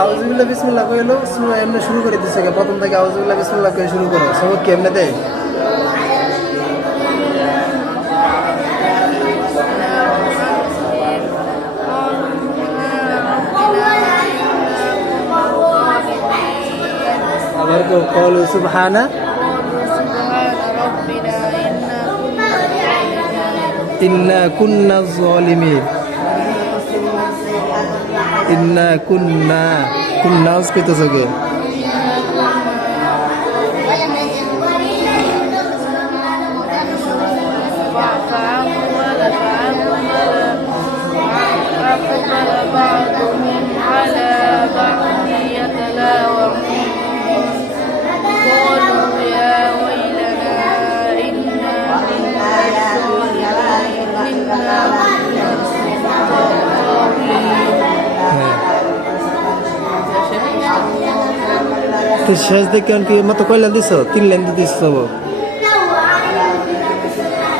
আউজুবিল্লাহ বিসমুল্লাহ কইলো সু- এমনি শুরু করে দিচ্ছে। প্রথম থেকে আউজুবিল্লাহ বিসমুল্লাহ করে শুরু করো সবক কি এমনি দেয় আবার কেউ কল সুবহানা ইন্না কুন্না জালিমিন ইন্না কুন্না কুন্না কইতেছ তো শেষ দেখে কি মতো কয় লাইন দিছ? তিন লাইন দিছ সবক।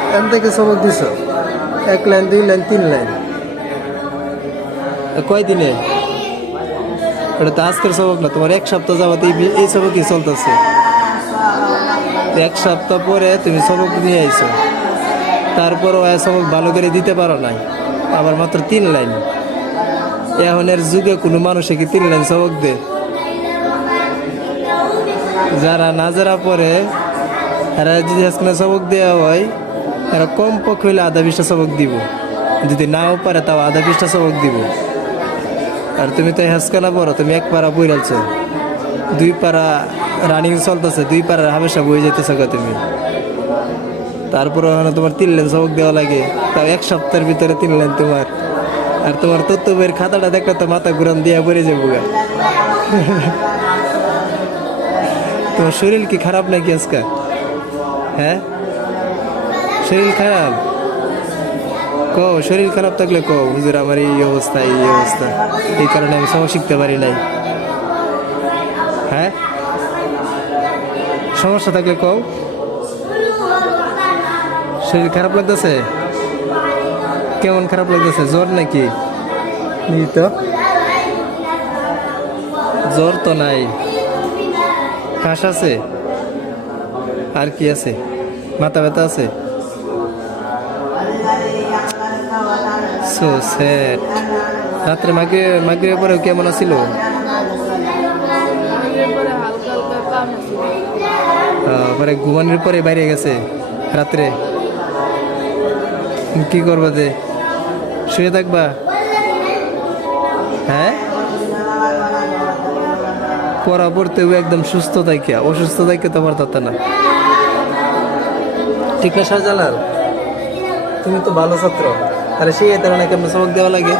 এখান থেকে সবক দিছ। এক লাইন, দুই লাইন, তিন লাইন। কয় দিনে? এটা তো আজকের সবক না, তোমার এক সপ্তাহ যাবত এই সবকই চলতেছে। এক সপ্তাহ পরে তুমি সবক নিয়ে আইছো। তারপরও এ সবক ভালো করে দিতে পারো নাই। আবার মাত্র তিন লাইন। এখনের যুগে কোনো মানুষে কি তিন লাইন সবক দে যারা না যারা পড়ে, এরা যদি আজকে সবক দেওয়া হয়, এরা কম পক্ষ হইলে আধা বিশটা সবক দিব। যদি নাও পারে তাও আধা বিশটা সবক দিব। আর তুমি তো হেসকানা পড়ো, তুমি এক পাড়া বইরালছো দুই পাড়া রানিং চলতেছে, দুই পাড়া হামেশা বই যেতেছে তুমি। তারপরে ওখানে তোমার তিন লাইন সবক দেওয়া লাগে, তাও এক সপ্তাহের ভিতরে তিন লেন তোমার। আর তোমার তত্ত্ব বইয়ের খাতাটা দেখলে তো মাথা ঘুরান দিয়া পড়ে যাব গা। তোমার শরীর কি খারাপ নাকি আজকে? হ্যাঁ? শরীর খারাপ? কও, শরীর খারাপ থাকলে কও, হুজুর আমার এই অবস্থা এই অবস্থা। এই কারণে আমি সব শিখতে পারি নাই। হ্যাঁ? সমস্যা থাকলে কও। শরীর খারাপ লাগতেছে? কেমন খারাপ লাগতেছে? জ্বর নাকি? তো। জ্বর তো নাই। কাশ আছে? আর কি আছে? মাথা ব্যথা আছে? রাত্রে মাগে মাগে পরে কেমন আছিল? পরে ঘুমানোর পরে বাইরে গেছে রাত্রে। কি করবা যে? শুয়ে থাকবা? হ্যাঁ? পড়া পড়তে একদম সুস্থ থাকে অসুস্থ থাকে তো পারত না। ঠিক না শাহজালাল তুমি তো ভালো ছাত্র। তাহলে সেই কারণে কেমন সবক দেওয়া লাগে।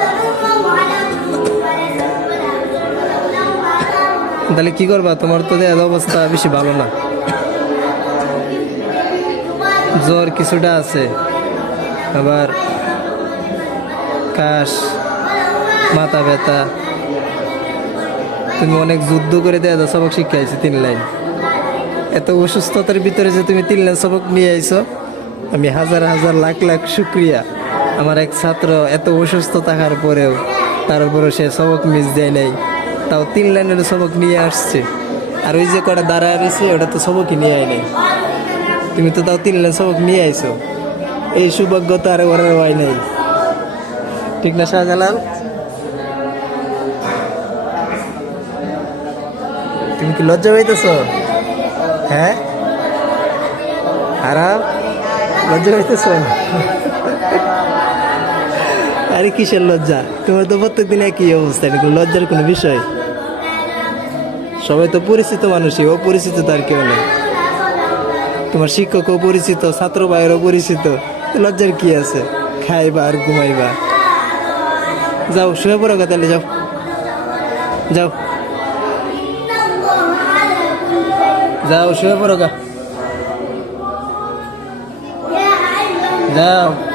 তাহলে কি করবা? তোমার তো দেওয়ার অবস্থা বেশি ভালো না। জ্বর কিছুটা আছে। আবার কাশ মাথা ব্যথা। তুমি অনেক যুদ্ধ করে দেয়া সবক শিখে আইছো তিন লাইন। এত অসুস্থতার ভিতরে যে তুমি তিন লাইন সবক নিয়ে আইছো, আমি হাজার হাজার লাখ লাখ শুক্রিয়া। আমার এক ছাত্র এত অসুস্থ থাকার পরেও, তার তারপরে সে সবক মিস দেয় নাই। তাও তিন লাইনের সবক নিয়ে আসছে। আর ওই যে কটা দাঁড়া রয়েছে, ওটা তো সবকই নিয়ে আয় নাই। তুমি তো তাও তিন লাইন সবক নিয়ে আইছো। এই সৌভাগ্য তো আর ওরার হয় নাই। ঠিক না শাহজালাল? তুমি কি লজ্জা পাইতেছ? হ্যাঁ? খারাপ লজ্জা পাইতেছ? আরে কিসের লজ্জা? তোমার তো প্রত্যেকদিন একই অবস্থা, এটা লজ্জার কোনো বিষয়। সবাই তো পরিচিত মানুষই, অপরিচিত তার কেউ নেই। তোমার শিক্ষকও পরিচিত, ছাত্র ভাইয়েরও পরিচিত লজ্জার কি আছে? খাইবা আর ঘুমাইবা। যাও, শুয়ে পড়ো তাহলে, যাও। যাও। যাও শুয়ে পড়ো গা। যাও।